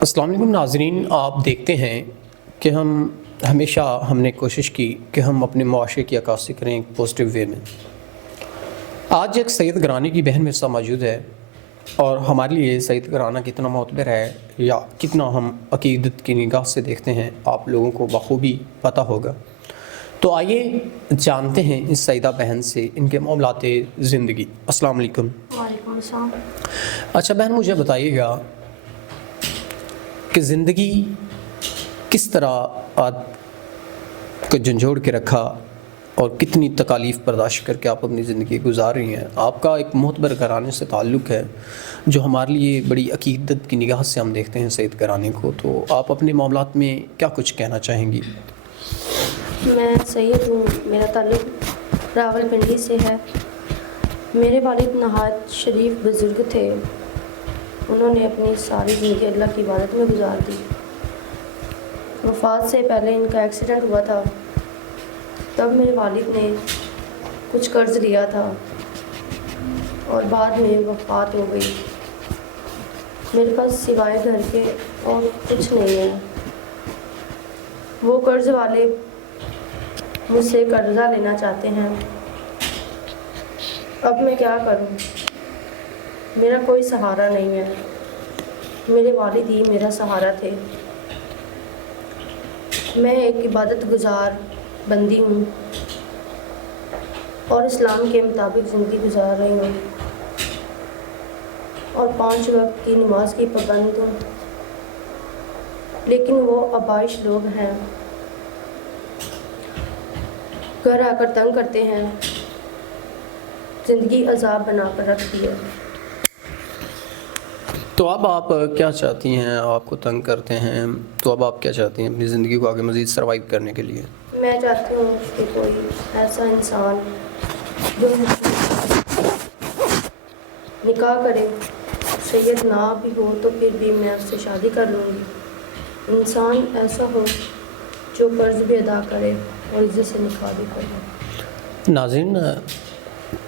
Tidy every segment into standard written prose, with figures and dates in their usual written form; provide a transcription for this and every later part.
السلام علیکم ناظرین، آپ دیکھتے ہیں کہ ہمیشہ ہم نے کوشش کی کہ ہم اپنے معاشرے کی عکاسی کریں ایک پازیٹیو وے میں۔ آج ایک سید گرانی کی بہن میرے ساتھ موجود ہے، اور ہمارے لیے سید گرانہ کتنا معتبر ہے یا کتنا ہم عقیدت کی نگاہ سے دیکھتے ہیں آپ لوگوں کو بخوبی پتہ ہوگا۔ تو آئیے جانتے ہیں اس سیدہ بہن سے ان کے معاملات زندگی۔ السلام علیکم۔ وعلیکم السلام۔ اچھا بہن، مجھے بتائیے گا کہ زندگی کس طرح آپ کو جھنجھوڑ کے رکھا اور کتنی تکالیف برداشت کر کے آپ اپنی زندگی گزار رہی ہیں۔ آپ کا ایک معتبر گھرانے سے تعلق ہے جو ہمارے لیے بڑی عقیدت کی نگاہ سے ہم دیکھتے ہیں سید گرانے کو، تو آپ اپنے معاملات میں کیا کچھ کہنا چاہیں گی؟ میں سید ہوں، میرا تعلق راول پنڈی سے ہے۔ میرے والد نہایت شریف بزرگ تھے، انہوں نے اپنی ساری زندگی اللہ کی عبادت میں گزار دی۔ وفات سے پہلے ان کا ایکسیڈنٹ ہوا تھا، تب میرے والد نے کچھ قرض لیا تھا اور بعد میں وفات ہو گئی۔ میرے پاس سوائے گھر کے اور کچھ نہیں ہے۔ وہ قرض والے مجھ سے قرضہ لینا چاہتے ہیں، اب میں کیا کروں؟ میرا کوئی سہارا نہیں ہے، میرے والد ہی میرا سہارا تھے۔ میں ایک عبادت گزار بندی ہوں اور اسلام کے مطابق زندگی گزار رہی ہوں اور 5 وقت کی نماز کی پابند ہوں، لیکن وہ آبائش لوگ ہیں، گھر آ کر تنگ کرتے ہیں، زندگی عذاب بنا کر رکھ دی ہے۔ تو اب آپ کیا چاہتی ہیں؟ آپ کو تنگ کرتے ہیں تو اب آپ کیا چاہتی ہیں اپنی زندگی کو آگے مزید سروائیو کرنے کے لیے؟ میں چاہتی ہوں کہ کوئی ایسا انسان جو نکاح کرے، سید نہ بھی ہو تو پھر بھی میں اس سے شادی کر لوں گی۔ انسان ایسا ہو جو قرض بھی ادا کرے اور عزت سے نکاح بھی کرے۔ ناظرین،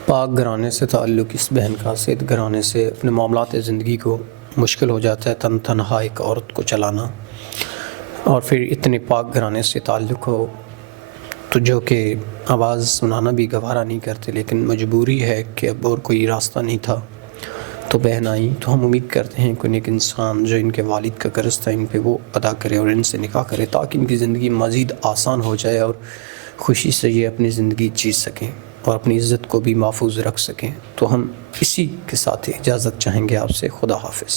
پاک گھرانے سے تعلق اس بہن کا سید گھرانے سے اپنے معاملات زندگی کو مشکل ہو جاتا ہے تنہا ایک عورت کو چلانا، اور پھر اتنے پاک گھرانے سے تعلق ہو تو جو کہ آواز سنانا بھی گوارا نہیں کرتے، لیکن مجبوری ہے کہ اب اور کوئی راستہ نہیں تھا تو بہن آئیں۔ تو ہم امید کرتے ہیں کہ ایک انسان جو ان کے والد کا قرض تھا ان پہ وہ ادا کرے اور ان سے نکاح کرے تاکہ ان کی زندگی مزید آسان ہو جائے اور خوشی سے یہ اپنی زندگی جی سکیں اور اپنی عزت کو بھی محفوظ رکھ سکیں۔ تو ہم اسی کے ساتھ اجازت چاہیں گے آپ سے۔ خدا حافظ۔